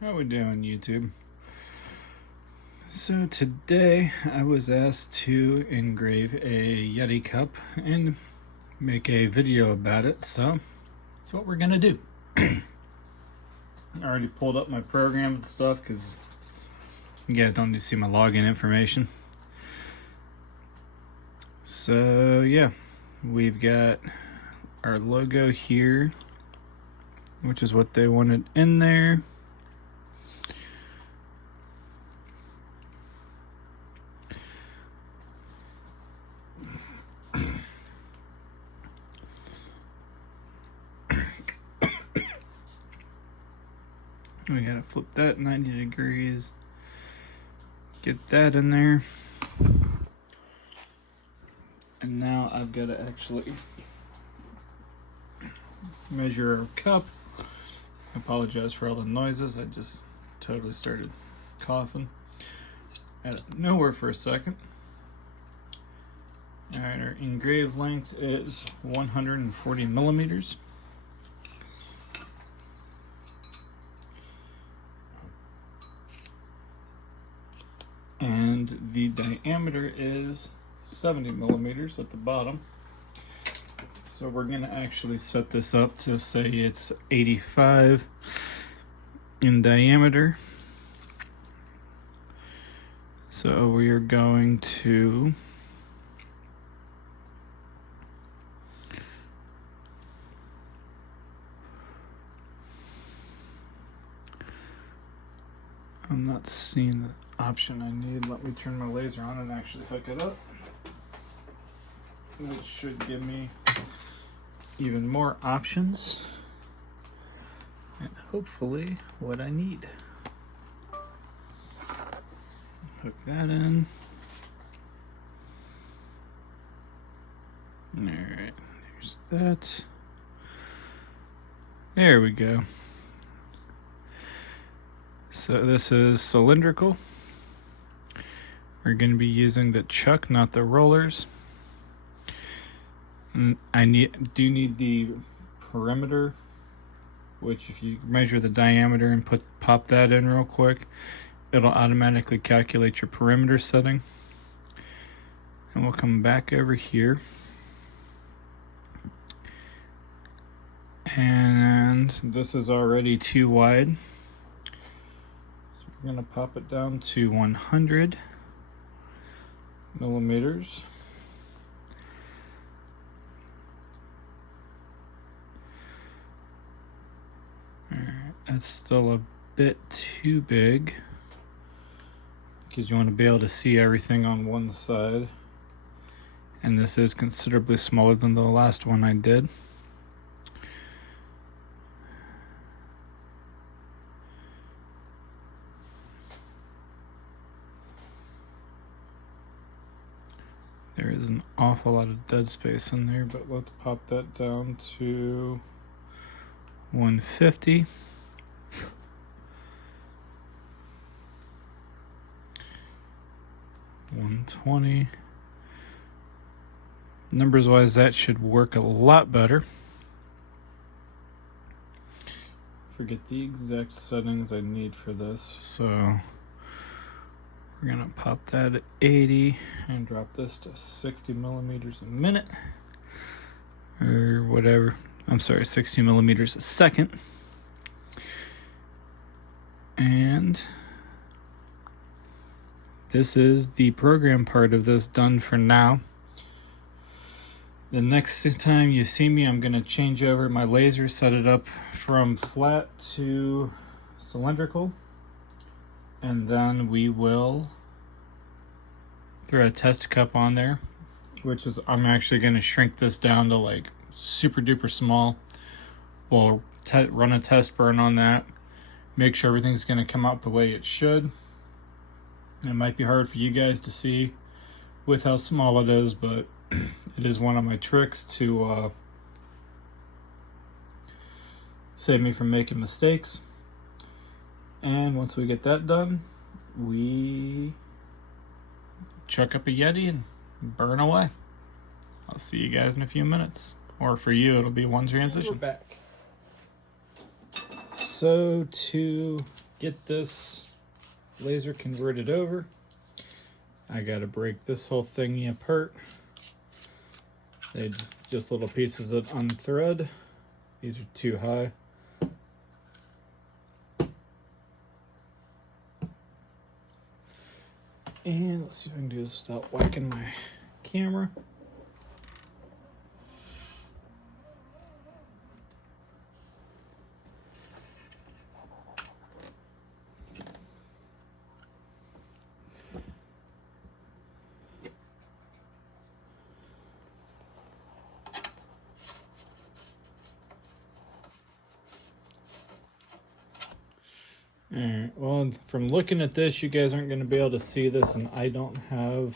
How we doing, YouTube? So today I was asked to engrave a Yeti cup and make a video about it, so that's what we're gonna do. I already pulled up my program and stuff because you guys don't need to see my login information. So yeah, we've got our logo here, which is what they wanted in there. We gotta flip that 90 degrees, get that in there, and now I've got to actually measure our cup. I apologize for all the noises, I just totally started coughing out of nowhere for a second. Alright, our engraved length is 140 millimeters. And the diameter is 70 millimeters at the bottom. So we're going to actually set this up to say it's 85 in diameter. So we are going to I'm not seeing the option I need. Let me turn my laser on and actually hook it up. That should give me even more options and hopefully what I need. Hook that in. Alright, there's that. There we go. So this is cylindrical. We're going to be using the chuck, not the rollers. And I do need the perimeter, which if you measure the diameter and pop that in real quick, it'll automatically calculate your perimeter setting. And we'll come back over here. And this is already too wide. We're going to pop it down to 100 millimeters. Alright, that's still a bit too big because you want to be able to see everything on one side. And this is considerably smaller than the last one I did. There is an awful lot of dead space in there, but let's pop that down to 150. $120. Numbers wise, that should work a lot better. Forget the exact settings I need for this, so we're gonna pop that at 80 and drop this to 60 millimeters a minute, or whatever. I'm sorry, 60 millimeters a second. And this is the program part of this done for now. The next time you see me, I'm gonna change over my laser, set it up from flat to cylindrical. And then we will throw a test cup on there, which is, I'm actually going to shrink this down to like super duper small. We'll run a test burn on that, make sure everything's going to come out the way it should. It might be hard for you guys to see with how small it is, but it is one of my tricks to save me from making mistakes. And once we get that done, we chuck up a Yeti and burn away. I'll see you guys in a few minutes. Or for you, it'll be one transition. We're back. So to get this laser converted over, I gotta break this whole thingy apart. They just little pieces that unthread. These are too high. And let's see if I can do this without whacking my camera. Alright, well, from looking at this, you guys aren't going to be able to see this, and I don't have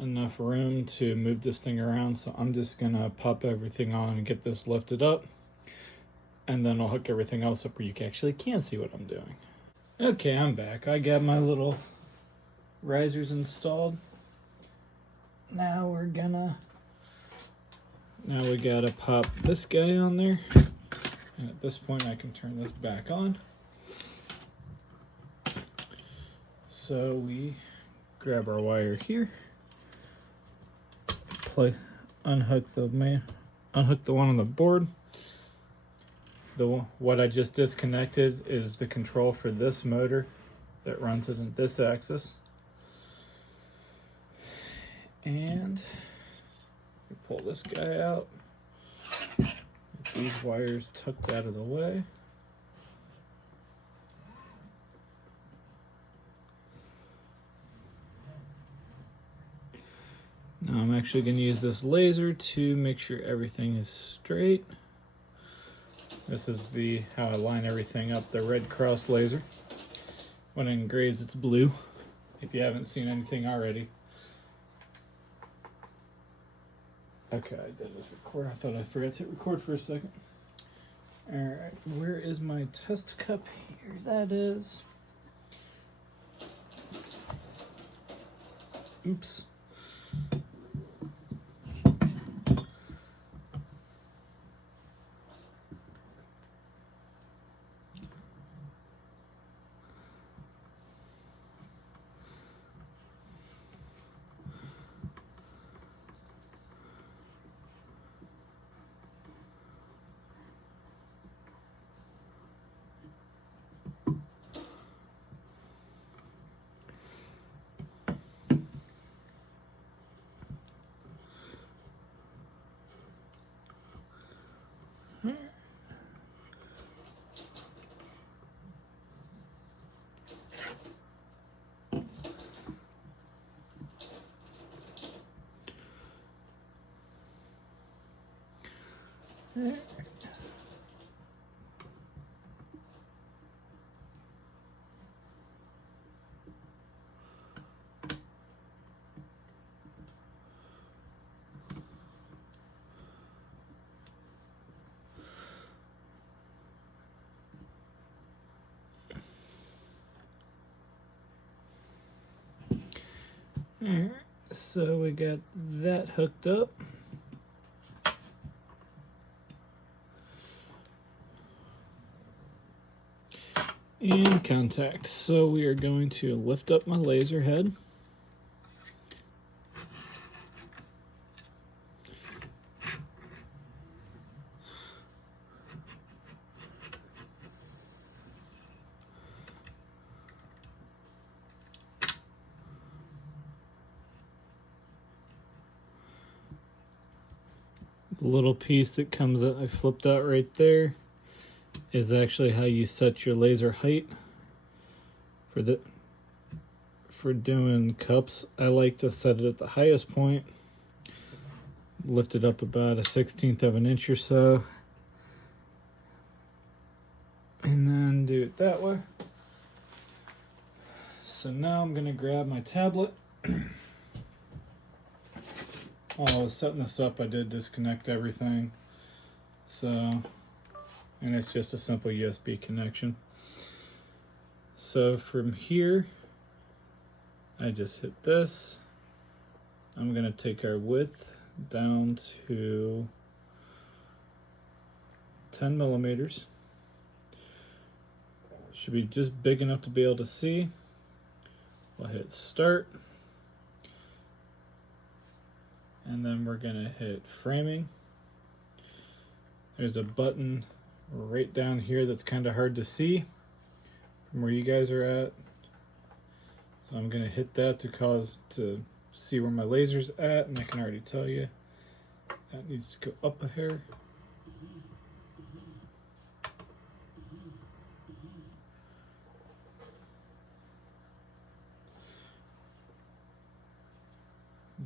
enough room to move this thing around, so I'm just going to pop everything on and get this lifted up, and then I'll hook everything else up where you actually can see what I'm doing. Okay, I'm back. I got my little risers installed. Now we gotta pop this guy on there, and at this point I can turn this back on. So we grab our wire here, unhook the one on the board. What I just disconnected is the control for this motor that runs it in this axis. And we pull this guy out. Get these wires tucked out of the way. Now I'm actually going to use this laser to make sure everything is straight. This is how I line everything up, the red cross laser. When it engraves, it's blue, if you haven't seen anything already. Okay, I did this record. I thought I forgot to hit record for a second. Alright, where is my test cup? Here that is. Oops. Alright, so we got that hooked up. And contact. So we are going to lift up my laser head. The little piece that comes out, I flipped out right there, is actually how you set your laser height for doing cups. I like to set it at the highest point, lift it up about 1/16 of an inch or so, and then do it that way. So now I'm gonna grab my tablet. While I was setting this up, I did disconnect everything. And it's just a simple USB connection. So from here, I just hit this. I'm gonna take our width down to 10 millimeters. Should be just big enough to be able to see. We'll hit start. And then we're gonna hit framing. There's a button right down here that's kind of hard to see from where you guys are at. So I'm gonna hit that to see where my laser's at, and I can already tell you that needs to go up a hair.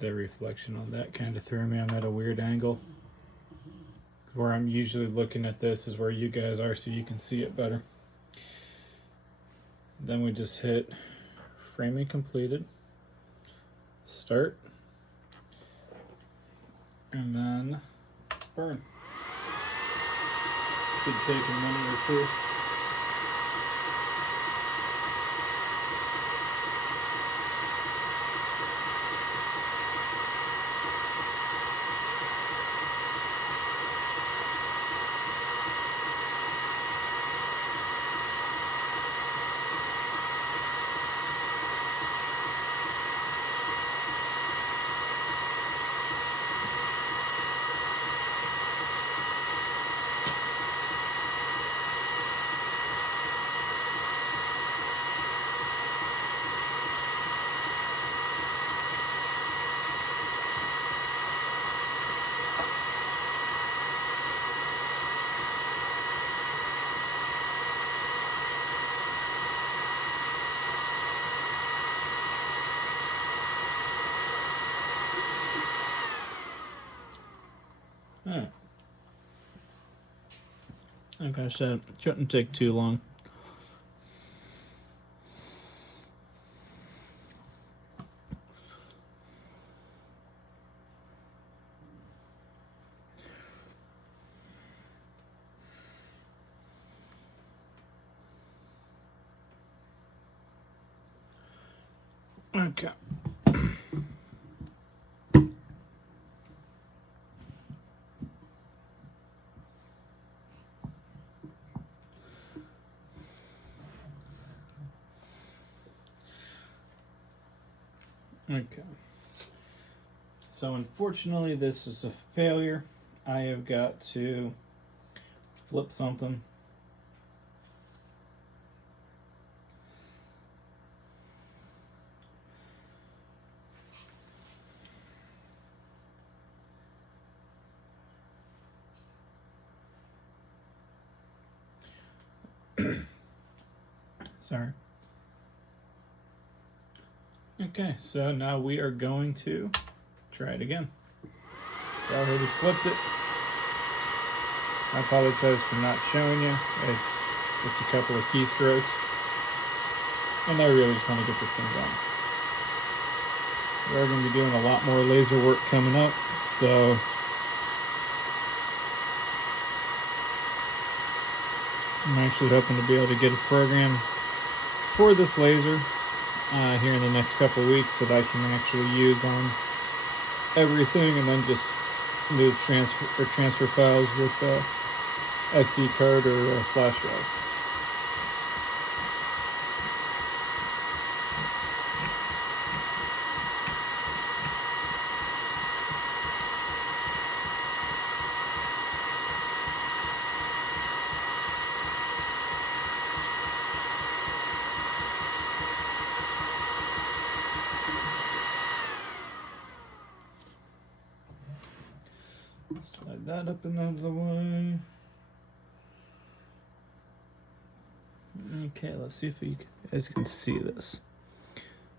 The reflection on that kind of threw me. I'm at a weird angle. Where I'm usually looking at this is where you guys are, so you can see it better. Then we just hit framing completed, start, and then burn. Could take a minute or two. Alright. Like I said, it shouldn't take too long. Okay. Okay. So unfortunately this is a failure. I have got to flip something. Sorry. Okay, so now we are going to try it again. So I already flipped it. I apologize for not showing you. It's just a couple of keystrokes. And I really just want to get this thing done. We're going to be doing a lot more laser work coming up, so I'm actually hoping to be able to get a program for this laser here in the next couple of weeks that I can actually use on everything, and then just move transfer files with SD card or flash drive. Slide that up and out of the way. Okay, let's see if you guys can see this.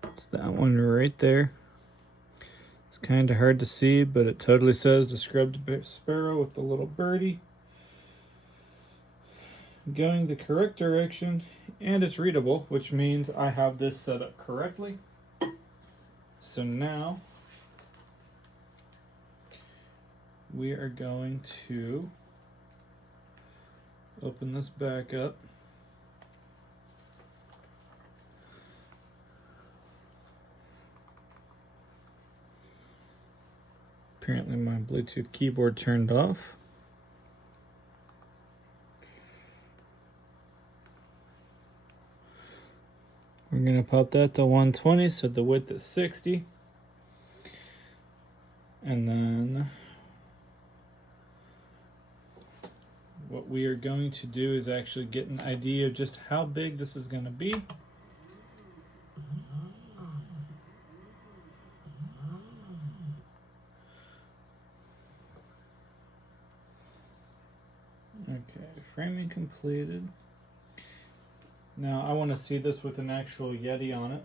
It's that one right there. It's kind of hard to see, but it totally says the scrubbed sparrow with the little birdie. Going the correct direction, and it's readable, which means I have this set up correctly. So now we are going to open this back up. Apparently my Bluetooth keyboard turned off. We're gonna pop that to 120, so the width is 60. And then what we are going to do is actually get an idea of just how big this is gonna be. Okay, framing completed. Now I want to see this with an actual Yeti on it.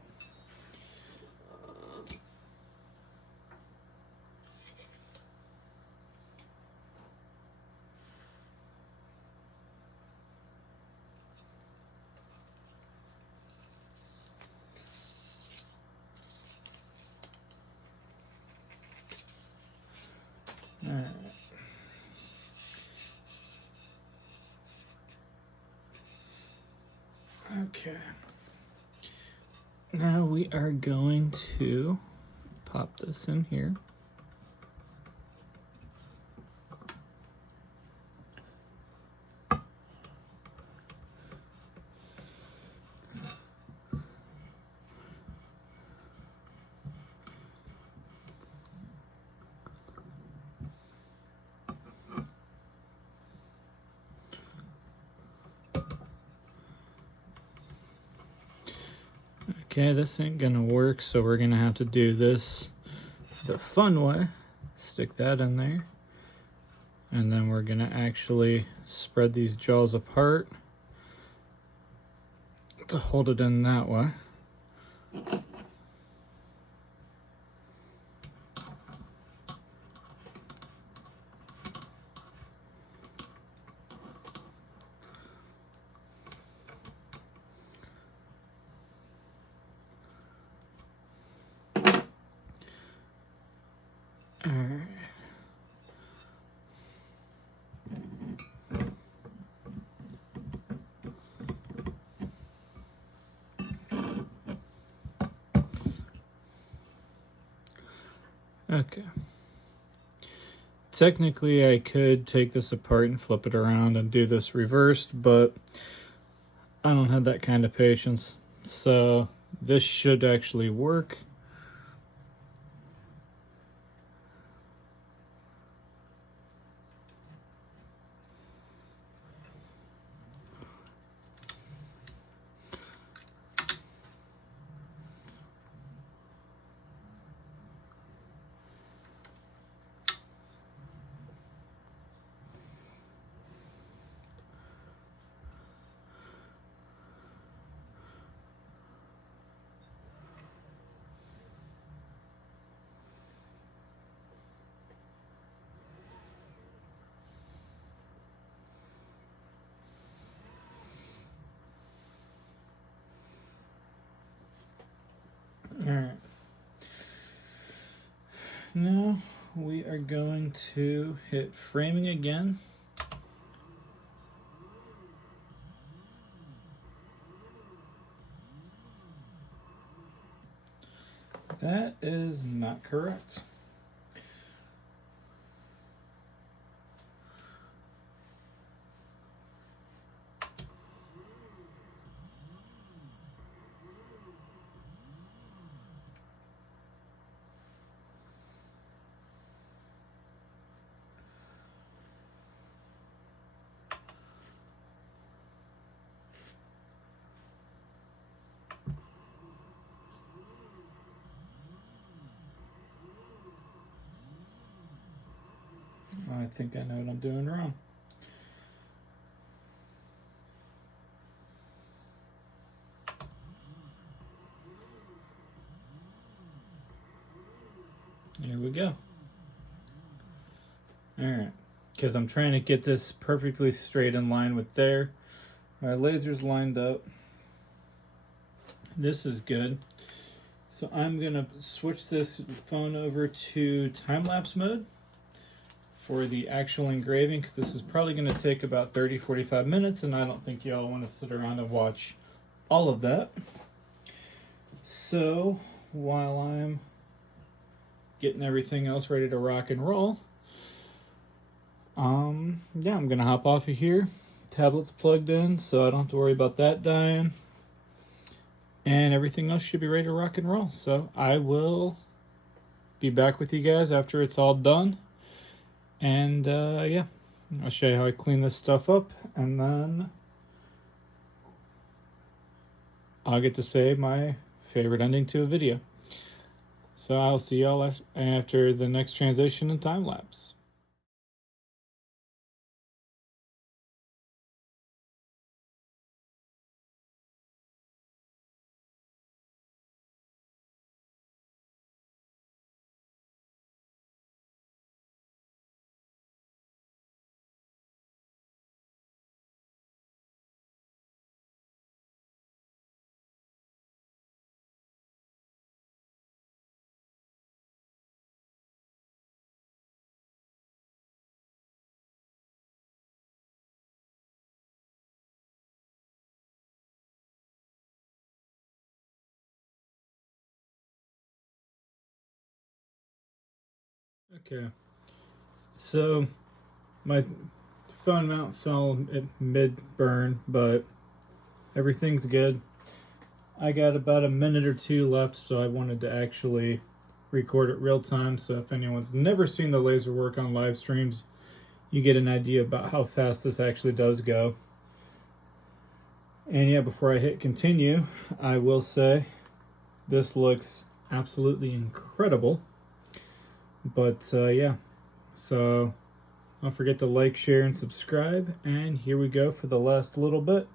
All right. Okay. Now we are going to pop this in here. Okay, this ain't gonna work, so we're gonna have to do this the fun way. Stick that in there. And then we're gonna actually spread these jaws apart to hold it in that way. Okay. Technically, I could take this apart and flip it around and do this reversed, but I don't have that kind of patience. So this should actually work. Alright. Now we are going to hit framing again. That is not correct. I think I know what I'm doing wrong. Here we go. Alright, because I'm trying to get this perfectly straight in line with there. My laser's lined up. This is good. So I'm gonna switch this phone over to time-lapse mode for the actual engraving, because this is probably going to take about 30-45 minutes, and I don't think y'all want to sit around and watch all of that. So while I'm getting everything else ready to rock and roll, yeah, I'm gonna hop off of here. Tablet's plugged in, so I don't have to worry about that dying. and everything else should be ready to rock and roll. So I will be back with you guys after it's all done. And yeah, I'll show you how I clean this stuff up, and then I'll get to say my favorite ending to a video. So I'll see y'all after the next transition and time lapse. Okay, so my phone mount fell at mid-burn, but everything's good. I got about a minute or two left, so I wanted to actually record it real time, so if anyone's never seen the laser work on live streams, you get an idea about how fast this actually does go. And yeah, before I hit continue, I will say this looks absolutely incredible. But yeah, so don't forget to like, share, and subscribe. And here we go for the last little bit.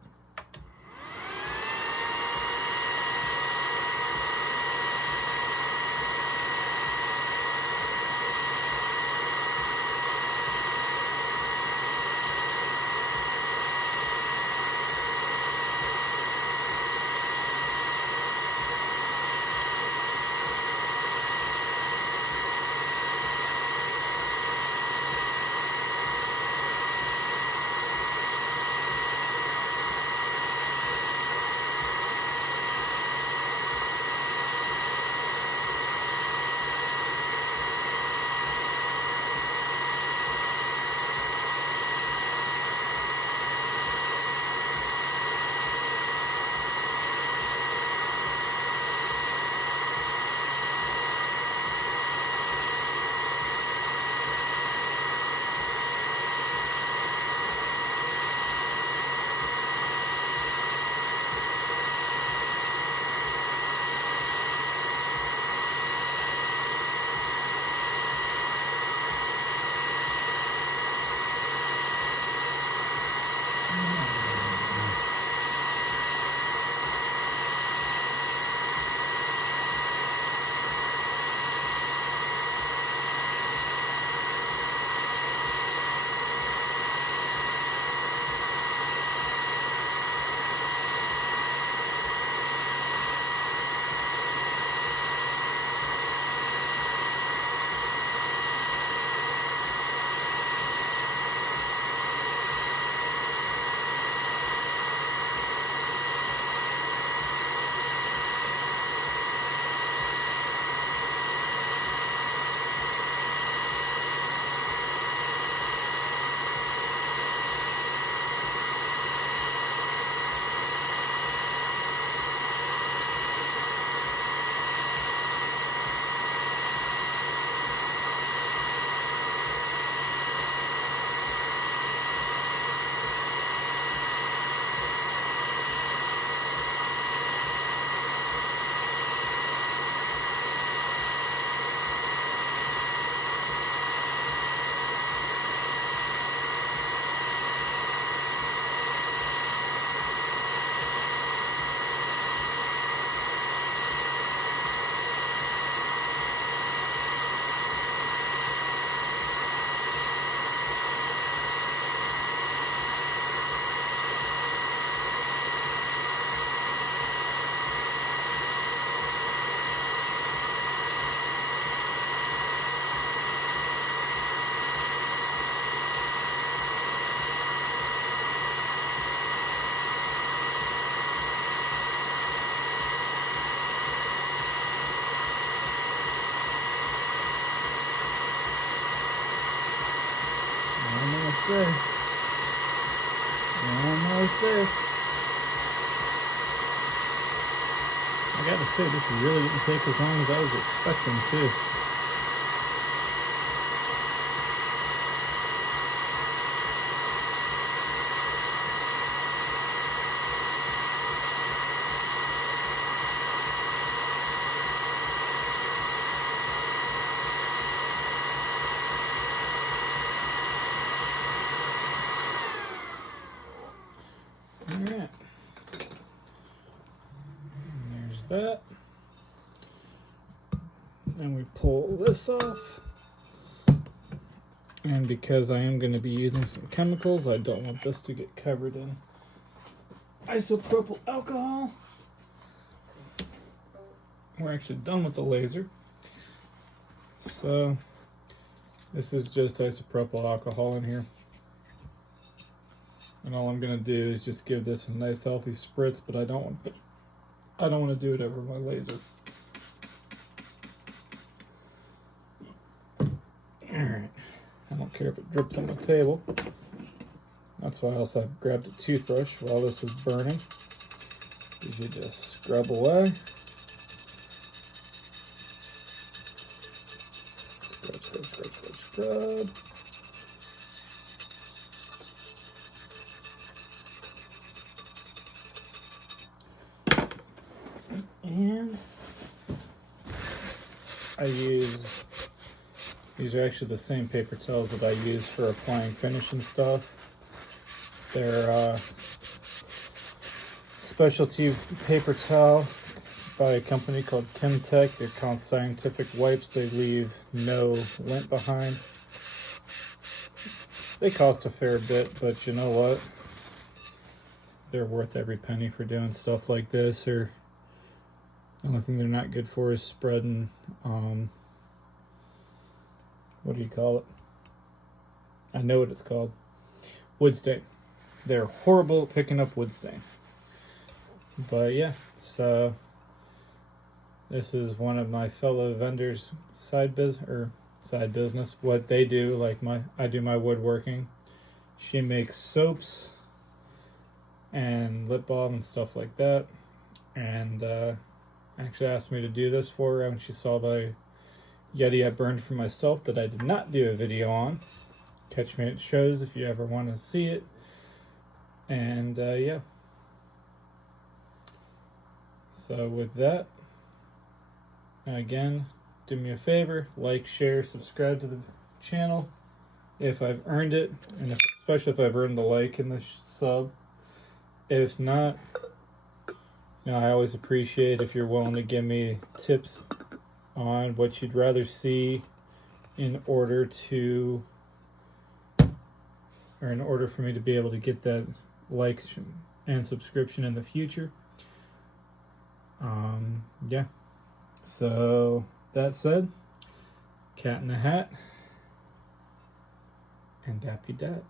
Almost there. Almost there. I gotta say, this really didn't take as long as I was expecting too. Alright. There's that. And we pull this off. And because I am going to be using some chemicals, I don't want this to get covered in isopropyl alcohol. We're actually done with the laser. So this is just isopropyl alcohol in here. And all I'm going to do is just give this a nice healthy spritz, but I don't want to do it over my laser. Alright. I don't care if it drips on the table. That's why I also grabbed a toothbrush while this was burning. You just scrub away. Scrub, scrub, scrub, scrub, scrub. And I use, these are actually the same paper towels that I use for applying finish and stuff. They're specialty paper towel by a company called Kimtech. They're called scientific wipes. They leave no lint behind. They cost a fair bit, but you know what? They're worth every penny for doing stuff like this. Or the only thing they're not good for is spreading, what do you call it? I know what it's called. Wood stain. They're horrible at picking up wood stain. But yeah, so this is one of my fellow vendors' side business. What they do, like I do my woodworking. She makes soaps and lip balm and stuff like that. And actually asked me to do this for her when she saw the Yeti I burned for myself that I did not do a video on. Catch me at shows if you ever want to see it. And yeah. So with that, again, do me a favor, like, share, subscribe to the channel if I've earned it, and especially if I've earned the like and the sub. If not, you know, I always appreciate if you're willing to give me tips on what you'd rather see in order for me to be able to get that like and subscription in the future. Yeah. So that said, cat in the hat and dappy dat.